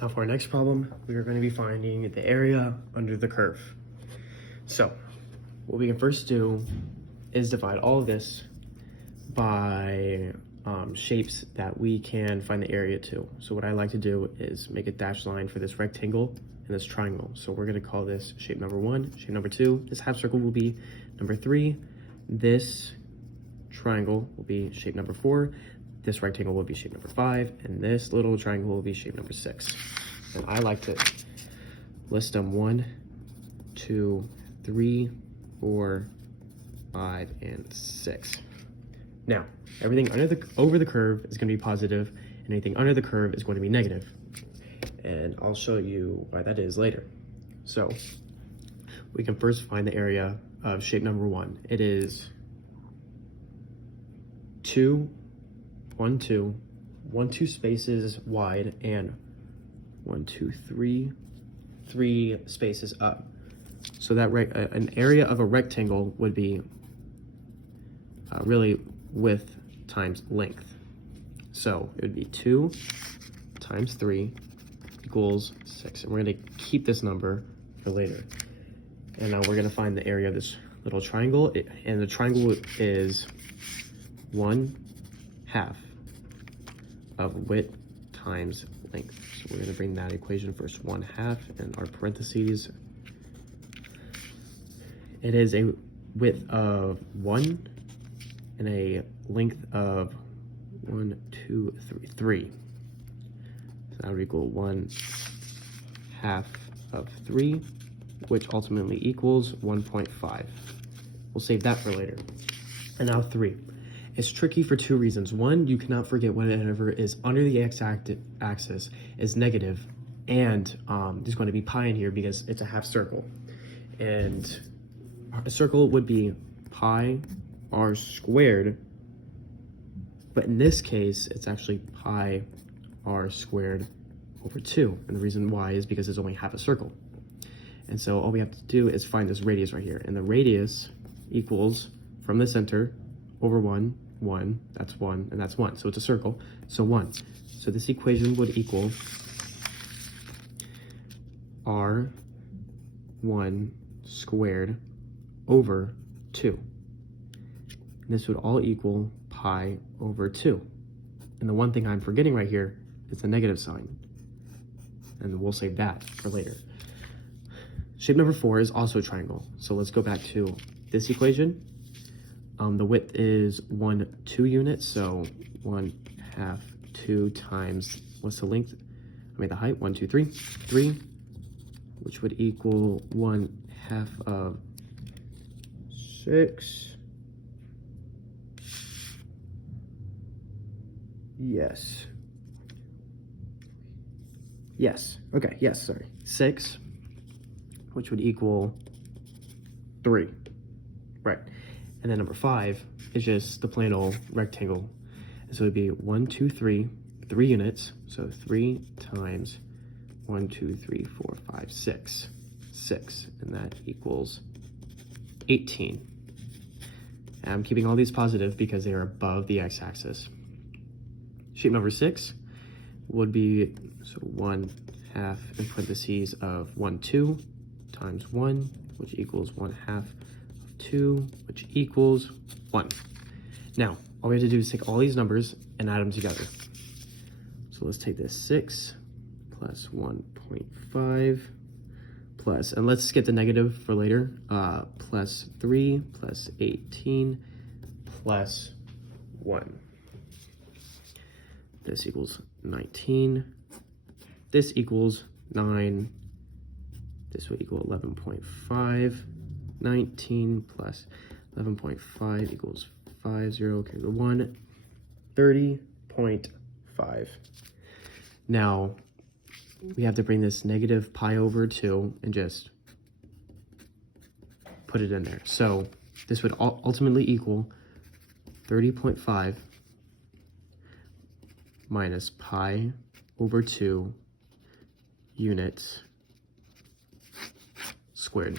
Now for our next problem, we are going to be finding the area under the curve. So what we can first do is divide all of this by shapes that we can find the area to. So what I like to do is make a dashed line for this rectangle and this triangle. So we're going to call this shape number 1, shape number 2. This half circle will be number 3. This triangle will be shape number 4. This rectangle will be shape number 5, and this little triangle will be shape number 6. And I like to list them 1, 2, 3, 4, 5, and 6. Now, everything over the curve is going to be positive, and anything under the curve is going to be negative. And I'll show you why that is later. So we can first find the area of shape number 1. It is 2 spaces wide and 3 spaces up. So that an area of a rectangle would be really width times length. So it would be 2 times 3 equals 6. And we're going to keep this number for later. And now we're going to find the area of this little triangle. And the triangle is 1/2 of width times length. So we're going to bring that equation first, 1/2 in our parentheses. It is a width of 1 and a length of 3. So that would equal 1/2 of 3, which ultimately equals 1.5. We'll save that for later. And now 3. It's tricky for 2 reasons. 1, you cannot forget whatever is under the x-axis is negative, and there's going to be pi in here because it's a half circle. And a circle would be pi r squared, but in this case, it's actually pi r squared over 2. And the reason why is because it's only half a circle. And so all we have to do is find this radius right here. And the radius equals, from the center, over 1, that's 1, and that's 1. So it's a circle, so 1. So this equation would equal r1 squared over 2. And this would all equal pi over 2. And the one thing I'm forgetting right here is the negative sign. And we'll save that for later. Shape number 4 is also a triangle. So let's go back to this equation. The width is 2 units, so 1/2 2 times, what's the length? I made the height, 1, 2, 3, 3, which would equal 1/2 of 6. Yes, sorry. 6, which would equal 3, right? And then number 5 is just the plain old rectangle. So it would be 1, 2, 3, 3 units. So 3 times 1, 2, 3, 4, 5, 6. 6, and that equals 18. And I'm keeping all these positive because they are above the x-axis. Shape number 6 would be, so 1/2 in parentheses of 1, 2 times 1, which equals 1/2 of 2, which equals 1. Now, all we have to do is take all these numbers and add them together. So let's take this 6 plus 1.5 plus, and let's get the negative for later, plus 3 plus 18 plus 1. This equals 19. This equals 9. This would equal 11.5. 19 plus 11.5 equals 50, carry the 1, 30.5. Now, we have to bring this negative pi over 2 and just put it in there. So this would ultimately equal 30.5 minus pi over 2 units squared.